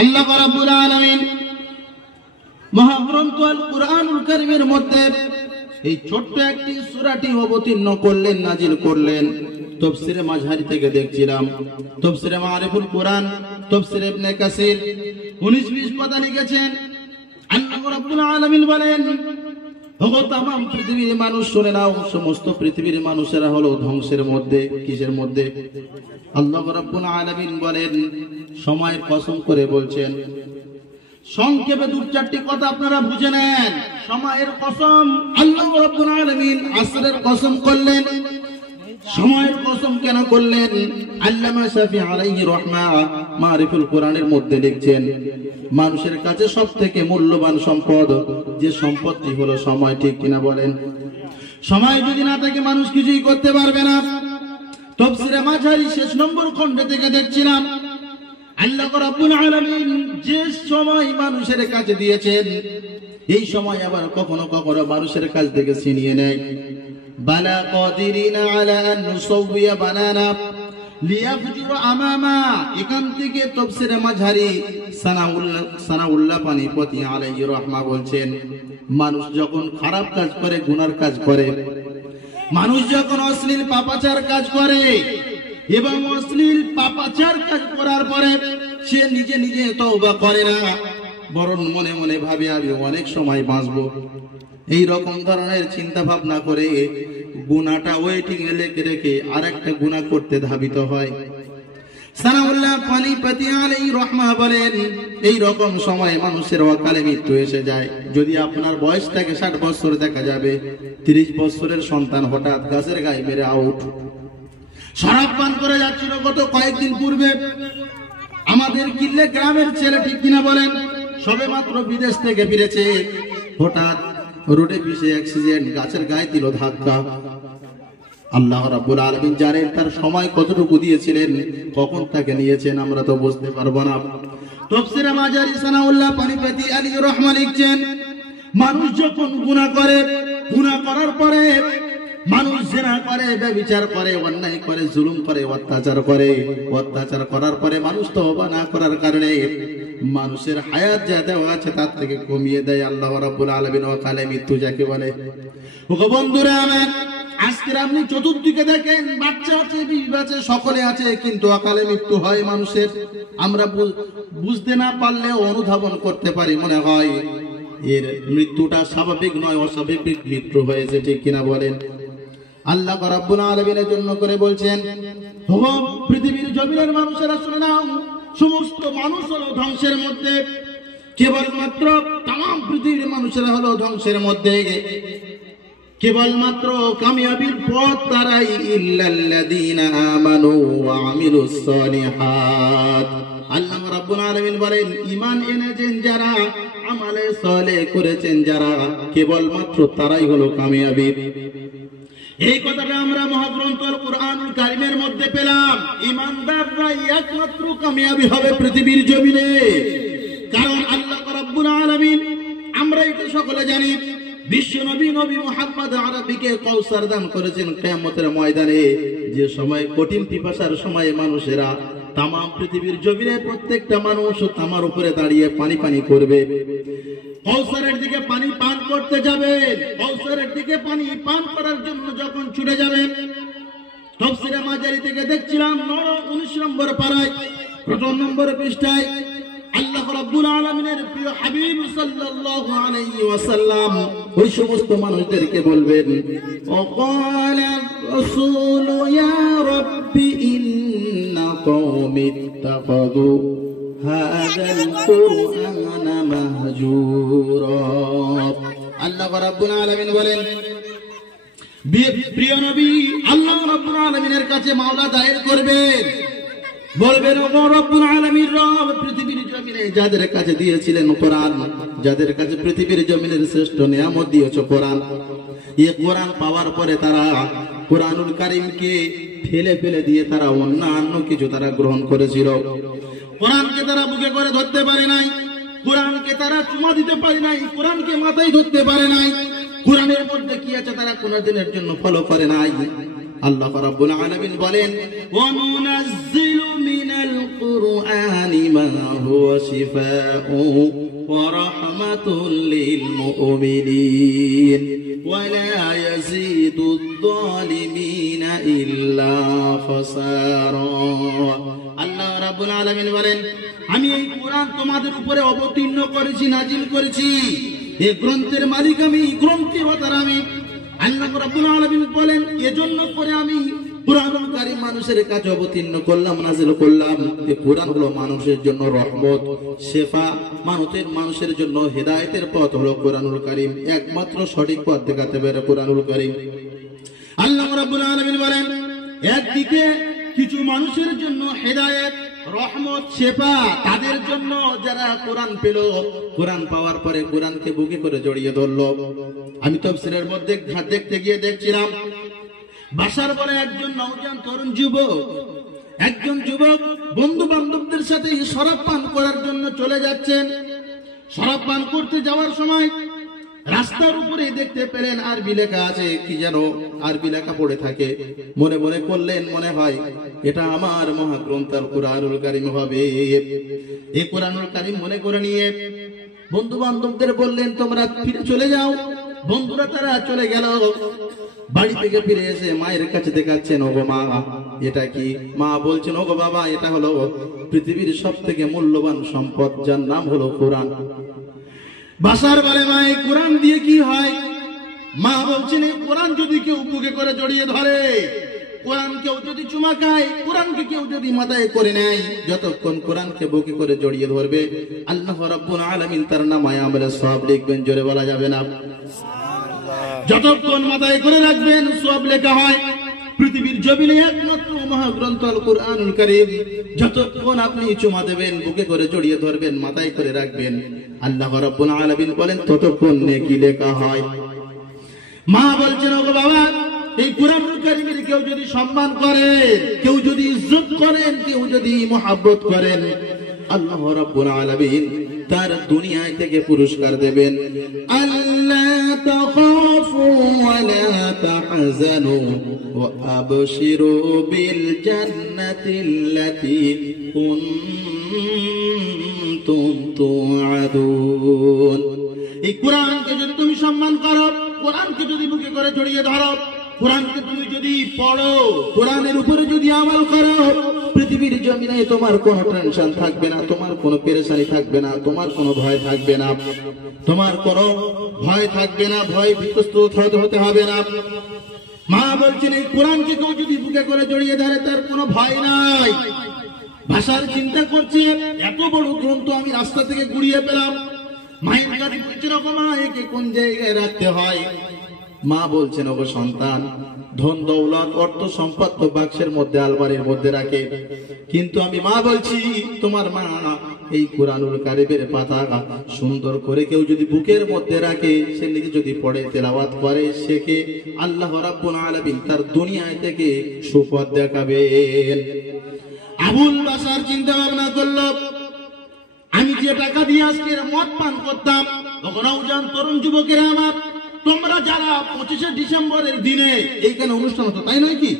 আল্লাহ রাব্বুল আলামিন মহাগ্রন্থ আল কুরআনুল কারীমের মধ্যে এই ছোট্ট একটি সূরাটি অবতীর্ণ করলেন, নাজিল করলেন। তাফসীরে মাঝহারি থেকে দেখছিলাম, তাফসীরে মারিফুল কুরআন, তাফসীরে ইবনে কাসির 19-20 কথা লিখেছেন। আল্লাহ রাব্বুল আলামিন বলেন, ওগো তামাম পৃথিবীর মানুষ শুনে নাও, সমস্ত পৃথিবীর মানুষেরা হলো ধ্বংসের মধ্যে। কিসের মধ্যে? আল্লাহ রাব্বুল আলামিন বলেন, সময় কসম করে বলছেন। সংক্ষেপে 2-4টি কথা আপনারা বুঝে নেন। সময়ের কসম আল্লাহ রাব্বুল আলামিন আসরের কসম করলেন। সময়ের কসম কেন করলেন? আল্লামা শাফি আলাইহি রাহমা মারিফুল কোরআনের মধ্যে লিখছেন, মানুষের কাছে সবথেকে মূল্যবান সম্পদ যে সম্পদটি হলো সময়। ঠিক কিনা বলেন? সময় যদি না থাকে মানুষ কিছুই করতে পারবে না। তাফসীরে মাঝহারি শেষ নম্বর খণ্ডে থেকে দেখছিলাম, আল্লাহ রাব্বুল আলামিন যে সময় মানুষের কাছে দিয়েছেন, এই সময় আবার কখনো কখনো মানুষের কাছ থেকে ছিনিয়ে নেয়। বালা কাদিরিনা আলা আন নুসাউইয়া বানানা লিয়াফজুর আমামা। এখান থেকে তাফসীরে মাঝহারি সানাউল্লাহ পানিপতি আলাইহি রাহমা বলছেন, মানুষ যখন খারাপ কাজ করে, গুনার কাজ করে, মানুষ যখন অশ্লীল পাপাচার কাজ করে এবং অশ্লীল পাপাচার কাজ করার পরে সে নিজে নিজে তওবা করে না, বরং মনে মনে ভাবে আমি অনেক সময় বাঁচবো, এই রকম ধরনের চিন্তা ভাবনা করে গুনাহটা ওয়েটিং এ রেখে আরেকটা গুনাহ করতে ধাবিত হয়। সানাউল্লাহ পানিপতি আলাইহি রাহমা বলেন, এই রকম সময় মানুষের অকালে মৃত্যু এসে যায়। যদি আপনার বয়সটাকে 60 বছর দেখা যাবে, 30 বছরের সন্তান হঠাৎ গাছের গায়ে মেরে আউট। শরাব পান করে যাচ্ছিল গত কয়েকদিন পূর্বে আমাদের কিল্লে গ্রামের ছেলে। ঠিক কিনা বলেন? সবে মাত্র বিদেশ থেকে ফিরেছে, হঠাৎ রোডে পিছে অ্যাক্সিডেন্ট, গাছের গায়ে দিল ধাক্কা। আল্লাহ রাব্বুল আলামিন জানেন তার সময় কতটুকু দিয়েছিলেন, কখন তাকে নিয়েছেন আমরা তো বুঝতে পারবো না। তাফসীরে মাঝহারি সানাউল্লাহ পানিপতি আলাইহি রাহমা লিখছেন, মানুষ যখন গুনাহ করে, গুনাহ করার পরে মানুষ জিনা করে, ব্যভিচার করে, অন্যায় করে, জুলুম করে, অত্যাচার করে, অত্যাচার করার পরে মানুষ তওবা না করার কারণে মানুষের হায়াত যা দেওয়া আছে তার থেকে কমিয়ে দেয় আল্লাহ রাব্বুল আলামিন। অকালে মৃত্যু যাকে বলে। ওগো বন্ধুরা আমার, আজকে আপনি চতুর্দিকে দেখেন, বাচ্চা আছে, বিবি আছে, সকলে আছে, কিন্তু অকালে মৃত্যু হয় মানুষের। আমরা বুঝতে না পারলেও অনুধাবন করতে পারি, মনে হয় এর মৃত্যুটা স্বাভাবিক নয়, অস্বাভাবিক মৃত্যু হয়েছে। ঠিক কিনা বলেন? আল্লাহ রাব্বুল আলামিনের জন্য করে বলছেন, ওগো পৃথিবীর জমিনের মানুষেরা শুনে নাও, সমস্ত মানুষ হলো ধ্বংসের মধ্যে। কেবলমাত্র তাম পৃথিবীর মানুষেরা হলো ধ্বংসের মধ্যে। কেবলমাত্র কামিয়াবির পথ তারাই, ইল্লাল্লাযীনা আমানু ওয়া আমিলুস সালিহাত। আল্লাহ রাব্বুল আলামিন বলেন, ঈমান এনেছেন যারা, আমলে সালেহ করেছেন যারা, কেবলমাত্র তারাই হলো কামিয়াবি। এই কথাটা আমরা মহাগ্রন্থ আল কুরআনুল কারীমের মধ্যে পেলাম। ঈমানদাররাই একমাত্র কামিয়াবি হবে পৃথিবীর জমিনে। কারণ আল্লাহ রাব্বুল আলামিন, আমরা এটা সকলে জানি, বিশ্ব নবী মুহাম্মদ আরবীকে কাউসার দান করেছেন কিয়ামতের ময়দানে। যে সময় কঠিন পিপাসার সময়ে মানুষেরা তাম পৃথিবীর জমিনে প্রত্যেকটা মানুষ তামার উপরে দাঁড়িয়ে পানি পানি করবে, কাউসারের দিকে পানি পান করতে যাবেন। কাউসারের দিকে পানি পান করার জন্য যখন ছুটে যাবেন, তাফসীরে মাঝহারি থেকে দেখছিলাম 19 নম্বর পারায় 1 নম্বর পৃষ্ঠায় আল্লাহ রাব্বুল আলামিনের প্রিয় হাবিব সাল্লাল্লাহু আলাইহি ওয়াসাল্লাম ওই সমস্ত মানুষদেরকে বলবেন, ওয়াকালা রাসূলু ইয়া রাব্বি ইন্না কওমি ইত্তাখাযু হাযাল কুরআনা মাহজুরা। আল্লাহ রাব্বুল আলামিন বলেন, প্রিয় নবী আল্লাহ রাব্বুল আলামিনের কাছে মাওলা দায়ের করবেন, বলবেন, ও রব্বুল আলামিন, রব পৃথিবীর জমিনে যাদের কাছে দিয়েছিলেন কোরআন, যাদের কাছে পৃথিবীর জমিনের শ্রেষ্ঠ নিয়ামত দিয়েছো কোরআন, এই কোরআন পাওয়ার পরে তারা কোরআনুল কারীমকে ফেলে ফেলে দিয়ে তারা অন্যান্য কিছু তারা গ্রহণ করেছিল। কোরআনকে তারা বুকে করে ধরতে পারে নাই, কোরআনকে তারা চুমা দিতে পারে নাই, কোরআনকে মাথায় ধরতে পারে নাই, কোরআনের মধ্যে কি আছে তারা কোনদিনের জন্য ফলো করে নাই। আল্লাহ রাব্বুল আলামিন বলেন, ওয়ানুনাজ্জিলু মিনাল কুরআনি মা হুয়া শিফাউন ওয়া রাহমাতুল লিল মুমিনিন ওয়া লা ইয়াজিদুদ যালিমিনা ইল্লা খাসারা। আল্লাহ রাব্বুল আলামিন বলেন, আমি এই কোরআন তোমাদের উপরে অবতীর্ণ করেছি, নাজিল করেছি। এই গ্রন্থের মালিক আমি, গ্রন্থের অবতার আমি। আল্লাহ রাব্বুল আলামিন বলেন, এজন্য করে আমি কোরআনুল কারীম মানুষের কাছে অবতীর্ণ করলাম, নাজিল করলাম। এই কোরআন হলো মানুষের জন্য রহমত, শেফা, মানুষের জন্য হেদায়েতের পথ হলো কোরআনুল কারীম। একমাত্র সঠিক পথ দেখাতে পারে কোরআনুল কারীম। আল্লাহ রাব্বুল আলামিন বলেন, একদিকে কিছু মানুষের জন্য হেদায়েত, রহমত, শেফা, তাদের জন্য যারা কোরআন পেল, কোরআন পাওয়ার পরে কোরআনকে বুকে করে জড়িয়ে ধরলো। আমি তাফসীরের মধ্যে দেখতে গিয়ে দেখছিলাম, বাসার বলে একজন নওজোয়ান তরুণ যুবক বন্ধু বান্ধবদের সাথে শরাব পান করার জন্য চলে যাচ্ছেন। শরাব পান করতে যাওয়ার সময় রাস্তার উপরে দেখতে পেলেন আরবি লেখা আছে, কি যেন আরবি লেখা পড়ে থাকে। মনে মনে করলেন, মনে হয় এটা আমার মহাগ্রন্থ আল কুরআনুল কারীম হবে। এই কুরআনুল কারীম মনে করে নিয়ে বন্ধু বান্ধবদের বললেন, তোমরা ফিরে চলে যাও। বন্ধুরা তারা চলে গেল। বাড়ি থেকে ফিরে এসে মায়ের কাছে দেখাচ্ছেন, ওগো মা, এটা কি? মা বলছেন, ওগো বাবা, এটা হলো পৃথিবীর সবথেকে মূল্যবান সম্পদ, যার নাম হলো কোরআন। বাসার বলে, মা, এই কোরআন দিয়ে কি হয়? মা বলছেন, এই কোরআন যদি কেউ বুকে করে জড়িয়ে ধরে, কোরআন কেউ যদি চুমা খায়, কোরআনকে কেউ যদি মাথায় করে নেয়, যতক্ষণ কোরআনকে বুকে করে জড়িয়ে ধরবে, আল্লাহ রাব্বুল আলামিন তার নামায়ে আমলের সওয়াব লিখবেন। জোরে বলা যাবে না? যতক্ষণ মাথায় করে রাখবেন, সওয়াব লেখা হয়। পৃথিবীর জমিনে একমাত্র মহাগ্রন্থ আল কুরআনুল কারীম, যতক্ষণ আপনি চুমা দেবেন, বুকে করে জড়িয়ে ধরবেন, মাথায় করে রাখবেন, আল্লাহ রাব্বুল আলামিন বলেন ততক্ষণ নেকি লেখা হয়। মা বলছেন, ওগো বাবা, এই কুরআনুল কারীমের কেউ যদি সম্মান করেন, কেউ যদি ইজ্জত করেন, কেউ যদি মহব্বত করেন, আল্লাহ রাব্বুল আলামিন তার দুনিয়ায় থেকে পুরস্কার দেবেন। আল্লাহ তাখাফু ওয়া লা তাহজানু ওয়া আবশিরু বিল জান্নাতিল্লাতী কুনতুম তুআদুন। এই কোরআনকে যদি তুমি সম্মান করো, কোরআনকে যদি বুকে করে জড়িয়ে ধরো, কোরআনকে তুমি যদি পড়ো, কোরআনের উপরে যদি আমল করো, পৃথিবীর জমিনে তোমার কোনো টেনশন থাকবে না, তোমার কোনো পেরেশানি থাকবে না, তোমার কোনো ভয় থাকবে না, তোমার কোনো ভয় থাকবে না, ভয় বিধ্বস্ত হতে হবে না। মা বলছেন, এই কোরআনকে কেউ যদি বুকে করে জড়িয়ে ধরে, তার কোনো ভয় নাই। ভাষার চিন্তা করছি, এত বড় গ্রন্থ আমি রাস্তা থেকে গুড়িয়ে পেলাম। মায়ের কাছে বলছেন, ওগো মা, একে কোন জায়গায় রাখতে হয়? মা বলছেন, ওগো সন্তান, ধন দৌলত অর্থ সম্পদ তো বাক্সের মধ্যে, আলমারির মধ্যে রাখে, কিন্তু আমি মা বলছি, তোমার মা এই কুরআনুল কারীমের পাতা সুন্দর করে কেউ যদি বুকের মধ্যে রাখে, সে নিজে যদি পড়ে, তেলাওয়াত করে, শেখে, আল্লাহ রাব্বুল আলামিন তার দুনিয়ায় থেকে সুপথ দেখাবেন। আবুল বাশার চিন্তা ভাবনা করল, আমি যে টাকা দিয়ে আজকে মদ পান করতাম, তখনও জান তরুণ যুবকেরা আমার, তোমরা যারা 25শে ডিসেম্বরের দিনে এইখানে অনুষ্ঠান হতো, তাই নয় কি?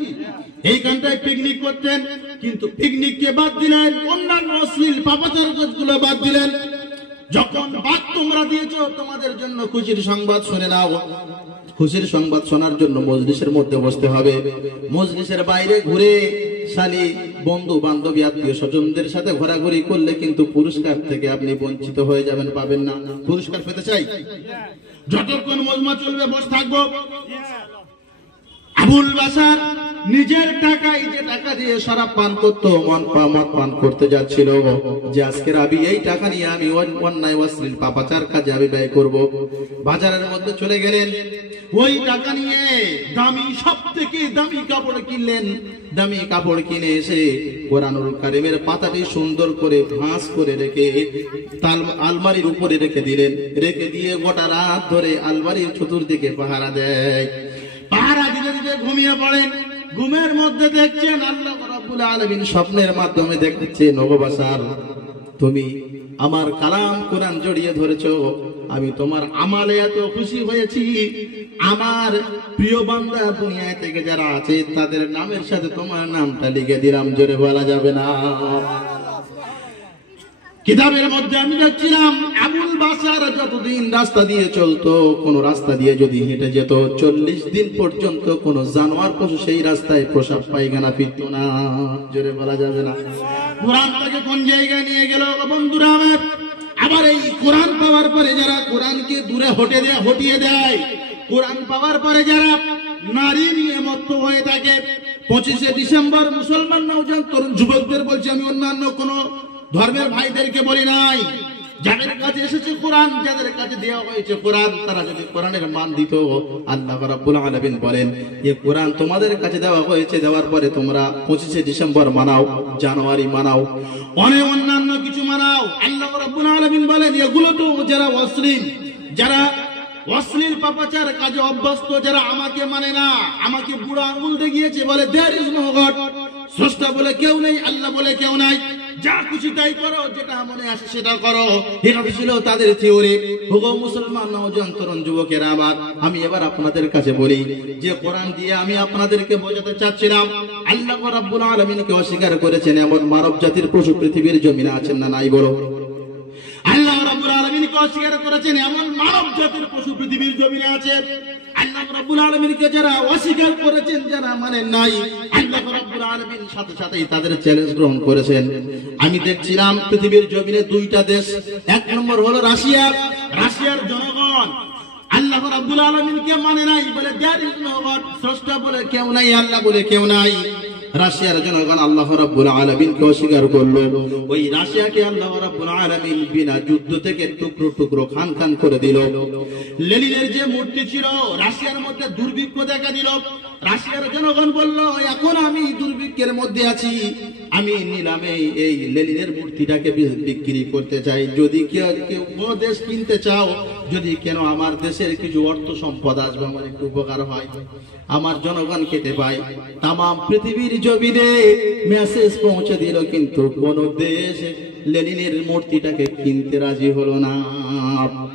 এইখানটায় পিকনিক করতেন, কিন্তু পিকনিককে বাদ দিলেন, অন্যান্য অশ্লীল পাপাচার কাজগুলো বাদ দিলেন। যখন বাদ তোমরা দিয়েছো, তোমাদের জন্য খুশির সংবাদ শুনে নাও। খুশির সংবাদ শোনার জন্য মজলিসের মধ্যে বসতে হবে। মজলিসের বাইরে ঘুরে শালি বন্ধু বান্ধবী আত্মীয় স্বজনদের সাথে ঘোরাঘুরি করলে কিন্তু পুরস্কার থেকে আপনি বঞ্চিত হয়ে যাবেন, পাবেন না। পুরস্কার পেতে চাই, যতক্ষণ মজমা চলবে বসে থাকবো। আবুল বাশার নিজের টাকায়, যে টাকা দিয়ে শরাব পান করতো, মদ পান করতে যাচ্ছিল, যে আজকের আমি এই টাকা নিয়ে আমি অন্যায় অশ্লীল পাপাচার কাজে আমি ব্যয় করব। বাজারের মধ্যে চলে গেলেন, ওই টাকা নিয়ে দামি, সব থেকে দামি কাপড় কিনলেন। দামি কাপড় কিনে এসে কুরআনুল কারীমের পাতাটি সুন্দর করে ভাঁজ করে রেখে আলমারির উপরে রেখে দিলেন। রেখে দিয়ে গোটা রাত ধরে আলমারির চতুর্দিকে পাহারা দেয়। পাহারা দিতে দিতে ঘুমিয়ে পড়েন। ঘুমের মধ্যে দেখছেন আল্লাহ রাব্বুল আলামিন স্বপ্নের মাধ্যমে দেখছেন, ওগো বাশার, তুমি আমার কালাম কোরআন জড়িয়ে ধরেছো, আমি তোমার আমালে এত খুশি হয়েছি, আমার প্রিয় বান্দা দুনিয়া থেকে যারা আছে তাদের নামের সাথে তোমার নামটা লিখে দিলাম, জোরে বলা যাবে না। কিতাবের মধ্যে আমি দেখছিলাম আবুল বাসার যতদিন রাস্তা দিয়ে চলতো, কোন রাস্তা দিয়ে যদি হেঁটে যেত 40 দিন পর্যন্ত কোন জানোয়ার পশু সেই রাস্তায় প্রসাব পায়খানা ফিরত না, জোরে বলা যাবে না। কোরআন তাকে কোন জায়গায় নিয়ে গেল বন্ধুরা আমার। আবার এই কোরআন পাওয়ার পরে যারা কোরআনকে দূরে হটিয়ে দেয়, কোরআন পাওয়ার পরে যারা নারী নিয়ে মত্ত হয়ে থাকে, 25শে ডিসেম্বর মুসলমান নওজোয়ান তরুণ যুবকদের বলছি, আমি অন্যান্য কোন ধর্মের ভাইদেরকে বলি নাই, যাদের কাছে এসেছে কোরআন, যাদের কাছে দেওয়া হয়েছে কোরআন, তারা যদি কোরআনের মান দিত, আল্লাহ রাব্বুল আলামিন বলেন যে কোরআন তোমাদের কাছে দেওয়া হয়েছে, দেওয়ার পরে তোমরা 25শে ডিসেম্বর মানাও, জানুয়ারি মানাও, অনেক অন্যান্য কিছু মানাও। আল্লাহ রাব্বুল আলামিন বলেন এগুলো তো যারা অশ্লীল পাপাচার কাজে অভ্যস্ত, যারা আমাকে মানে না, আমাকে বুড়ো আঙুল দেখিয়েছে, বলে দেয়ার ইজ নো গড, স্রষ্টা বলে কেউ নেই, আল্লাহ বলে কেউ নাই, যা খুশি তাই করো, যেটা মনে আসে সেটা করো, এটা ছিল তাদের থিওরি। ওগো মুসলমান নওজোয়ান তরুণ যুবকেরা আমার, আমি এবার আপনাদের কাছে বলি যে কোরআন দিয়ে আমি আপনাদেরকে বোঝাতে চাচ্ছিলাম, আল্লাহ রাব্বুল আলামিনকে অস্বীকার করেছেন এমন মানব জাতির পশু পৃথিবীর জমিনে আছেন না নাই বলো? আল্লাহ রাব্বুল আলামিনকে অস্বীকার করেছেন এমন মানব জাতির পশু পৃথিবীর জমিনে আছে। আল্লাহ রাব্বুল আলামিনকে যারা অস্বীকার করেছেন, যারা মানে নাই, আল্লাহ রাব্বুল আলামিন সাথে সাথেই তাদের চ্যালেঞ্জ গ্রহণ করেছেন। আমি দেখছিলাম পৃথিবীর জমিনে 2টা দেশ, এক নম্বর হলো রাশিয়া। রাশিয়ার জনগণ আল্লাহ রাব্বুল আলামিনকে মানে নাই, বলে দেয়ার ইজ নো গড, স্রষ্টা বলে কেউ নাই, আল্লাহ বলে কেউ নাই। রাশিয়ার জনগণ আল্লাহ রাব্বুল আলামিনকে অস্বীকার করলো। ওই রাশিয়াকে আল্লাহ রাব্বুল আলামিন বিনা যুদ্ধ থেকে টুকরো টুকরো খান খান করে দিল। লেনিনের যে মূর্তি ছিল, রাশিয়ার মধ্যে দুর্ভিক্ষ দেখা দিল। রাশিয়ার জনগণ বলল, এখন আমি দুর্ভিক্ষের মধ্যে আছি, আমি নিলামে এই লেনিনের মূর্তিটাকে বিক্রি করতে চাই, যদি কেউ কোনো দেশ কিনতে চাও, যদি কেন আমার দেশের কিছু অর্থ সম্পদ আসবে, আমার একটু উপকার হয়, আমার জনগণ খেতে পায়। তাম পৃথিবীর জমিনে মেসেজ পৌঁছে দিল, কিন্তু কোন দেশ লেনিনের মূর্তিটাকে কিনতে রাজি হলো না।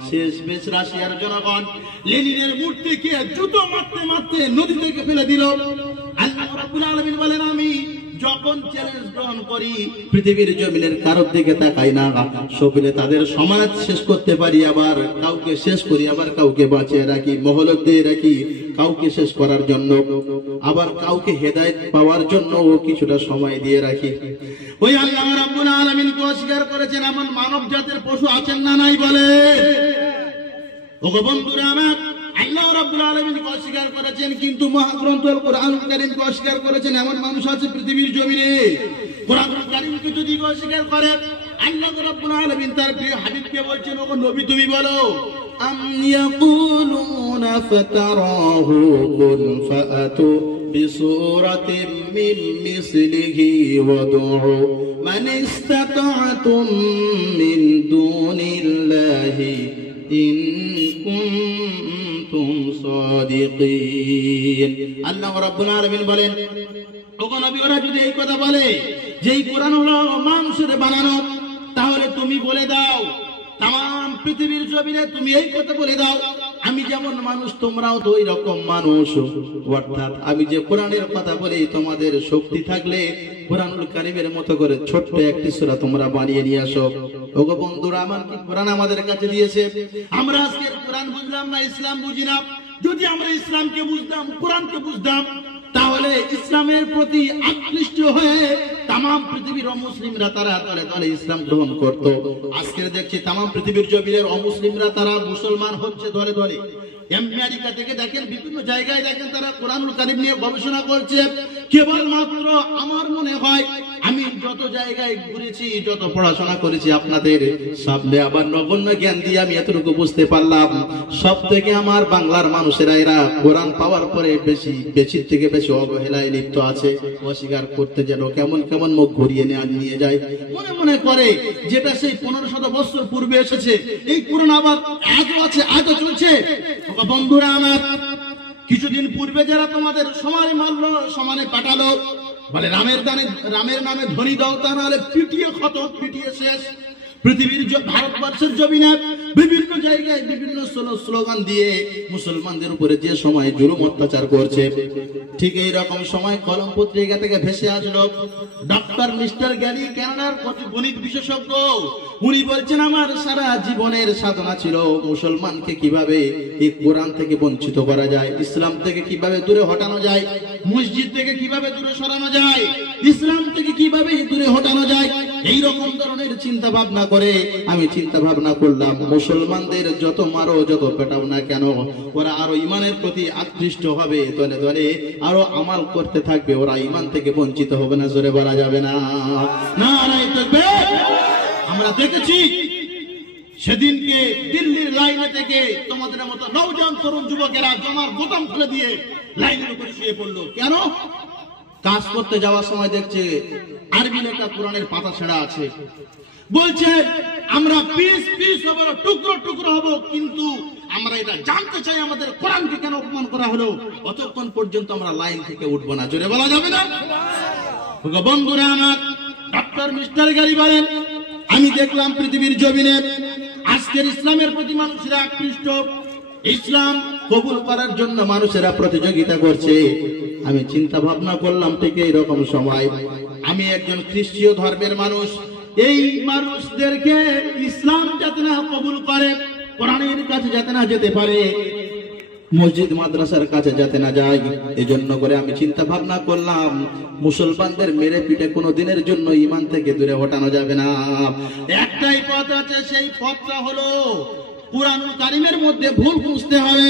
শেষ বেশ রাশিয়ার জনগণ লেনিনের মূর্তিকে জুতো মারতে মারতে নদী থেকে ফেলে দিল। আল্লাহ রাব্বুল আলামিন বলেন, আমি যখন চ্যালেঞ্জ গ্রহণ করি পৃথিবীর জমিনের কারোর দিকে তাকাই না, সবিলে তাদের সমাজ শেষ করতে পারি, আবার কাউকে শেষ করি, আবার কাউকে বাঁচিয়ে রাখি, মহলত দিয়ে রাখি কাউকে শেষ করার জন্য, আবার কাউকে হেদায়েত পাওয়ার জন্য কিছুটা সময় দিয়ে রাখি। ওই আল্লাহ রাব্বুল আলামিনকে অস্বীকার করেছেন এমন মানব জাতির পশু আছেন না নাই বলে? ওগো বন্ধুরা আমার, আল্লাহ রাব্বুল আলামিনকে অস্বীকার করেছেন, কিন্তু মহাগ্রন্থ আল কোরআনুল কারীমকে অস্বীকার করেছেন এমন মানুষ আছে পৃথিবীর জমিনে। কোরআনুল কারীমকে যদি অস্বীকার করে, আল্লাহ রাব্বুল আলামিন তার প্রিয় হাবিবকে বলছেন, ওগো নবী তুমি বলো, আম ইয়াকুলুনা ফাতারাহু কুল ফাআতু বিসূরাতিন মিন মিসলিহি ওয়াদউ মান ইসতাতা'তুম মিন দুনিল্লাহি ইন কুনতুম সাদিকিন। আল্লাহ রাব্বুল আলামিন বলেন, ওগো নবী, ওরা যদি এই কথা বলে যে এই কোরআন হলো মানুষের বানানো, তাহলে তুমি বলে দাও, তাম পৃথিবীর জমিনে তুমি এই কথা বলে দাও, আমি যেমন মানুষ তোমরাও তো ওই রকম মানুষ। অর্থাৎ আমি যে কোরআনের কথা বলি, তোমাদের শক্তি থাকলে কোরআনুল কারীমের মতো করে ছোট্ট একটি সূরা তোমরা বানিয়ে নিয়ে আসো। ওগো বন্ধুরা আমার, কি কোরআন আমাদের কাছে দিয়েছে, আমরা আজকের কোরআন বুঝলাম না, ইসলাম বুঝি না। যদি আমরা ইসলামকে বুঝতাম, কোরআনকে বুঝতাম, তাহলে ইসলামের প্রতি আকৃষ্ট হয়ে তাম পৃথিবীর অমুসলিমরা তারা তলে তলে ইসলাম গ্রহণ করত। আজকে দেখছি তাম পৃথিবীর জমিনের অমুসলিমরা তারা মুসলমান হচ্ছে দলে দলে। আমেরিকা থেকে দেখেন, বিভিন্ন জায়গায় দেখেন তারা কোরআনুল কারীম নিয়ে গবেষণা করছে। কেবলমাত্র আমার মনে হয় আমি যত জায়গায় ঘুরেছি, যত পড়াশোনা করেছি, আপনাদের সামনে আবার নগণ্য জ্ঞান দিয়ে আমি এতটুকু বুঝতে পারলাম, সব থেকে আমার বাংলার মানুষেরা এরা কোরআন পাওয়ার পরে বেশির থেকে বেশি অবহেলায় লিপ্ত আছে। অস্বীকার করতে যেন কেমন কেমন মুখ ঘুরিয়ে নিয়ে যায়, মনে মনে করে যেটা সেই 1500 বছর পূর্বে এসেছে, এই কোরআন আবার আজও আছে, আজও চলছে। বন্ধুরা আমার, কিছুদিন পূর্বে যারা তোমাদের সমানে মারলো, সমানে পাঠালো, বলে রামের নামে ধ্বনি দাও, তা নাহলে পিটিয়ে খতম, পিটিয়ে শেষ। পৃথিবীর ভারতবর্ষের জমিনে বিভিন্ন জায়গায় বিভিন্ন স্লোগান দিয়ে মুসলমানদের উপরে যে সময় জুলুম অত্যাচার করছে, ঠিক এই রকম সময় কলম পত্রিকা থেকে ভেসে আসলো ডক্টর মিস্টার গ্যারি, কানাডার গণিত বিশেষজ্ঞ। উনি বলছেন আমার সারা জীবনের সাধনা ছিল মুসলমানকে কিভাবে এই কোরআন থেকে বঞ্চিত করা যায়, ইসলাম থেকে কিভাবে দূরে হটানো যায়, মসজিদ থেকে কিভাবে দূরে সরানো যায়, ইসলাম থেকে কিভাবে দূরে হটানো যায়। এই রকম ধরনের চিন্তা ভাবনা করে আমি চিন্তা ভাবনা করলাম মুসলমানদের যত মারো যত পেটাও না কেন, ওরা আরো ইমানের প্রতি আকৃষ্ট হবে, দলে দলে আরো আমাল করতে থাকবে, ওরা ইমান থেকে বঞ্চিত হবে না। জোরে বলা যাবে না নারায়ে তাকবীর। আমরা দেখেছি সেদিনকে দিল্লির লাইনে থেকে তোমাদের মতো নওজোয়ান তরুণ যুবকেরা জমার বোতাম খুলে দিয়ে লাইনের উপরে শুয়ে পড়লো। কেন? কাজ করতে যাওয়ার সময় দেখছে আরবি লেখা কোরআনের পাতা ছেঁড়া আছে, বলছে আমরা পিস পিস হব, টুকরো টুকরো হব, কিন্তু আমরা এটা জানতে চাই আমাদের কোরআনকে কেন অপমান করা হলো, অতক্ষণ পর্যন্ত আমরা লাইন থেকে উঠবো না। জোরে বলা যাবে না? বন্ধুরা আমার, ডক্টর মিস্টার গ্যারি বলেন আমি দেখলাম পৃথিবীর জমিনে আজকের ইসলামের প্রতি মানুষেরা আকৃষ্ট, ইসলাম কবুল করার জন্য মানুষেরা প্রতিযোগিতা করছে। আমি চিন্তা ভাবনা করলাম ঠিক এইরকম সময় আমি একজন খ্রিস্টীয় ধর্মের মানুষ, এই মানুষদেরকে ইসলাম যাতে না কবুল করে, কোরআনের কাছে যাতে না যেতে পারে, মসজিদ মাদ্রাসার কাছে যাতে না যায়, এজন্য করে আমি চিন্তা ভাবনা করলাম মুসলমানদের মেরে পিটে কোনো দিনের জন্য ঈমান থেকে দূরে হটানো যাবে না। একটাই পথ আছে, সেই পথটা হলো কুরআনুল কারীমের মধ্যে ভুল বুঝতে হবে।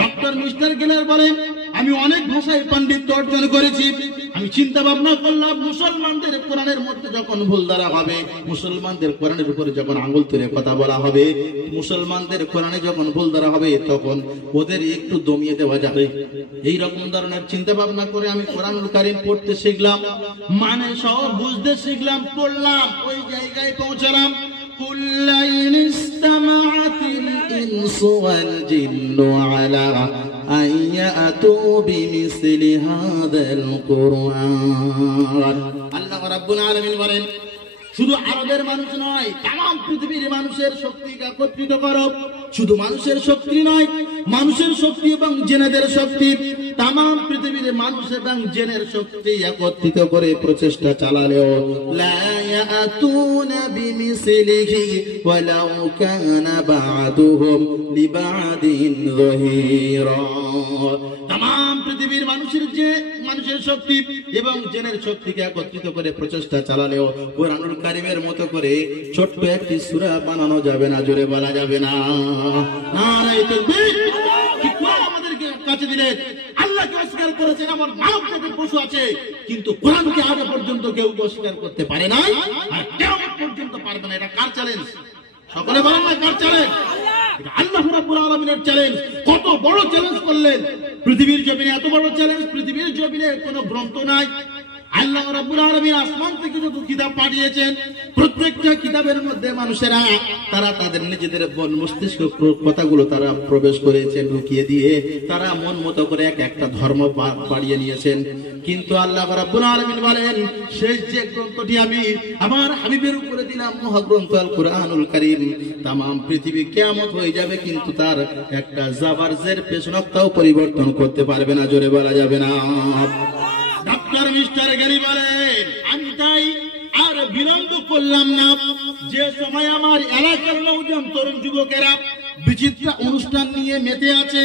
ডক্টর মিস্টার গেলার বলেন আমি অনেক ভাষায় পাণ্ডিত্য অর্জন করেছি, আমি চিন্তা ভাবনা করলাম মুসলমানদের কোরআনের মধ্যে যখন ভুল ধরা হবে, মুসলমানদের কোরআনের উপরে যখন আঙ্গুল তুলে কথা বলা হবে, মুসলমানদের কোরআনে যখন ভুল ধরা হবে তখন ওদের একটু দমিয়ে দেওয়া যাবে। এই রকম ধরনের চিন্তা ভাবনা করে আমি কোরআনুল কারীম পড়তে শিখলাম, মানে সহ বুঝতে শিখলাম, পড়লাম, ওই জায়গায় পৌঁছালাম কুল ইন ইসতামাআতিল ইনসু ওয়াল জিন্নু আলা আইয়াতু বিমিসলি হাযাল কুরআন। আল্লাহ রাব্বুল আলামিন বলেন শুধু আরবের মানুষ নয়, তাম পৃথিবীর মানুষের শক্তি একত্রিত করো। শুধু মানুষের শক্তি নয়, মানুষের শক্তি এবং জিনেদের শক্তি, তাম পৃথিবীর মানুষ এবং জিনের শক্তি একত্রিত করে প্রচেষ্টা চালালেও লা ইয়াতুনা বিমিসলিহি ওয়ালাউ কানা বা'দুহুম লিবা'দিন যাহিরা। তাম পৃথিবীর মানুষের শক্তি এবং জিনের শক্তিকে একত্রিত করে প্রচেষ্টা চালালেও কুরআনুল কারীমের মতো করে ছোট্ট একটি সূরা বানানো যাবে না। জোরে বলা যাবে না নারায়ে তাকবীর। কি কোরআন আমাদেরকে কাছে দিলেন, আল্লাহকে অস্বীকার করেছেন, আমার মানব জাতির পশু আছে, কিন্তু কোরআনকে আজ পর্যন্ত কেউ অস্বীকার করতে পারে নাই, আর কিয়ামত পর্যন্ত পারবে না। এটা কার চ্যালেঞ্জ? সকলে বলেন না কার চ্যালেঞ্জ? এটা আল্লাহ রাব্বুল আলামিনের চ্যালেঞ্জ। কত বড় চ্যালেঞ্জ করলেন পৃথিবীর জমিনে, এত বড় চ্যালেঞ্জ পৃথিবীর জমিনে কোনো গ্রন্থ নাই। আল্লাহ রাব্বুল আলামিন আসমান থেকে যত কিতাব পাঠিয়েছেন, প্রত্যেকটা কিতাবের মধ্যে মানুষেরা তারা তাদের নিজেদের মস্তিষ্ক কথাগুলো তারা প্রবেশ করেছেন, ঢুকিয়ে দিয়ে তারা মন মতো করে এক একটা ধর্ম বাড়িয়ে নিয়েছেন। কিন্তু আল্লাহ রাব্বুল আলামিন বলেন শেষ যে গ্রন্থটি আমি আমার হাবিবের উপরে দিলাম, মহাগ্রন্থ আল কুরআনুল কারীম, তাম পৃথিবী কিয়ামত হয়ে যাবে কিন্তু তার একটা জাবার জের পেশ নক্তাও পরিবর্তন করতে পারবে না। জোরে বলা যাবে না। ডক্টর মিস্টার গ্যারি বলেন আমি তাই আর বিলম্ব করলাম না, যে সময় আমার এলাকার নওজোয়ান তরুণ যুবকেরা বিচিত্র অনুষ্ঠান নিয়ে মেতে আছে,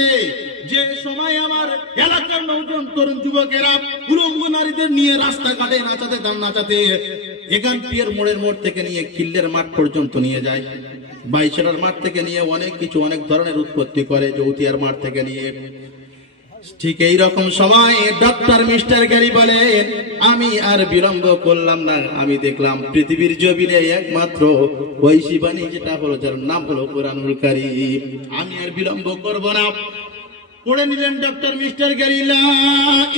যে সময় আমার এলাকার নওজোয়ান তরুণ যুবকেরা উলঙ্গ নারীদের নিয়ে রাস্তাঘাটে নাচাতে নাচাতে এখান পিয়ের মোড়ের মোড় থেকে নিয়ে কিল্লের মাঠ পর্যন্ত নিয়ে যায়, বাইশেরার মাঠ থেকে নিয়ে অনেক কিছু অনেক ধরনের উৎপত্তি করে, চৌতিয়ার মাঠ থেকে নিয়ে। ঠিক এই রকম সময় ডক্টর মিস্টার গ্যারি বলেন আমি আর বিলম্ব করলাম না, আমি দেখলাম পৃথিবীর জমিনে একমাত্র ঐশী বাণী যেটা হলো, যার নাম হলো কুরআনুল কারীম, আমি আর বিলম্ব করব না। পড়ে নিলেন ডক্টর মিস্টার গ্যারি লা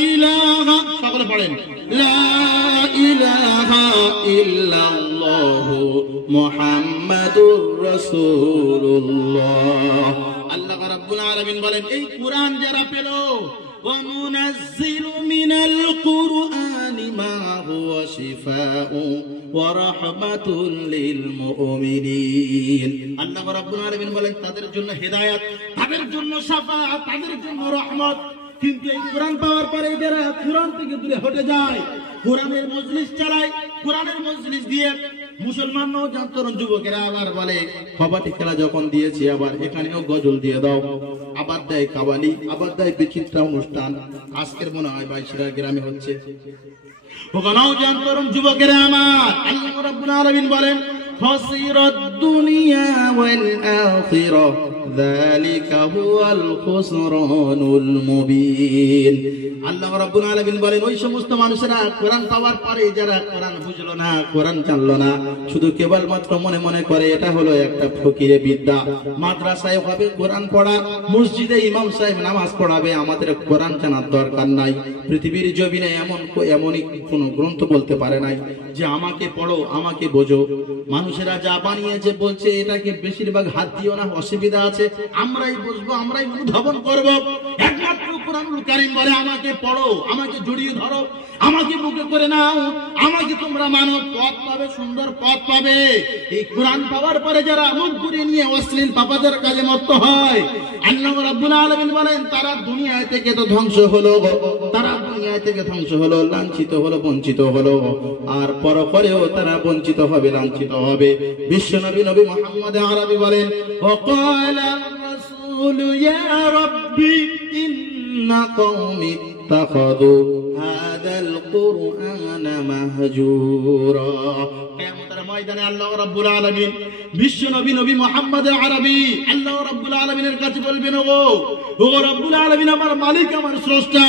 ইলাহা, সকলে পড়েন লা ইলাহা ইল্লাল্লাহু মুহাম্মাদুর রাসূলুল্লাহ। আল্লাহ রাব্বুল আলামিন বলেন এই কুরআন যারা পেল, وَنُنَزِّلُ مِنَ الْقُرْآنِ مَا هُوَ شِفَاءٌ وَرَحْمَةٌ لِلْمُؤْمِنِينَ আল্লাহ রাব্বুল আলামিন বলেন তাদের জন্য হেদায়েত, তাদের জন্য শাফাআত, তাদের জন্য রহমত। কিন্তু এই কোরআন পাওয়ার পরে যারা কোরআন থেকে দূরে হটে যায়, কোরআনের মজলিস চালায়, কোরআনের মজলিস দিয়ে মুসলমান নওজোয়ান যুবকেরা আবার বলে কবাডি খেলা যখন দিয়েছি আবার এখানেও গজল দিয়ে দাও, আবার দেয় কাবালি, আবার দেয় বিচিত্রা অনুষ্ঠান। আজকের মনে হয় বাইশিরা গ্রামে হচ্ছে। নওজোয়ান যুবকেরা আমার, আল্লাহ রাব্বুল আলামিন বলেন খাসিরাদ দুনিয়া ওয়াল আখিরাহ যালিকা হুয়াল খুসরানুল মুবিন। আল্লাহ রাব্বুল আলামিন বলেন ওই সমস্ত মানুষেরা কোরআন পাওয়ার পরে যারা কোরআন বুঝলো না, কোরআন জানলো না, শুধু কেবলমাত্র মনে মনে করে এটা হলো একটা ফকিরে বিদ্যা, মাদ্রাসায় হবে কোরআন পড়া, মসজিদে ইমাম সাহেব নামাজ পড়াবে, আমাদের কোরআন জানার দরকার নাই। পৃথিবীর জমিনে এমনই কোন গ্রন্থ বলতে পারে নাই যে আমাকে পড়ো, আমাকে বোঝো। মানুষেরা যা বানিয়েছে বলছে এটাকে বেশিরভাগ হাত দিও না, অসুবিধা আছে, আমরাই বুঝবো, আমরাই অনুধাবন করব। একমাত্র কোরআনুল কারীম বলে আমাকে পড়ো, আমাকে জড়িয়ে ধরো, আমাকে বুকে করে নাও, আমাকে তোমরা মানো, পথ পাবে, সুন্দর পথ পাবে। এই কোরআন পাওয়ার পরে যারা মুখ ঘুরিয়ে নিয়ে অশ্লীল পাপাদের কাজে মত্ত হয়, আল্লাহ রাব্বুল আলামিন বলেন তারা দুনিয়া থেকে তো ধ্বংস হলো, তারা দুনিয়া থেকে ধ্বংস হলো, লাঞ্ছিত হলো, বঞ্চিত হলো, আর পরপরেও তারা বঞ্চিত হবে, লাঞ্ছিত হবে। বিশ্বনবী নবী মুহাম্মদ আরবি বলেন ওয়াকালা রাসূল ইয়া রাব্বি ইন্না কওমি ইত্তাখাযু হাযাল কুরআনা মাহজুরা। কিয়ামতের ময়দানে আল্লাহ রাব্বুল আলামিন বিশ্বনবী নবী মুহাম্মদ আরবি আল্লাহ রাব্বুল আলামিনের কাছে বলবেন ও রাব্বুল আলামিন, আমার মালিক, আমার স্রষ্টা,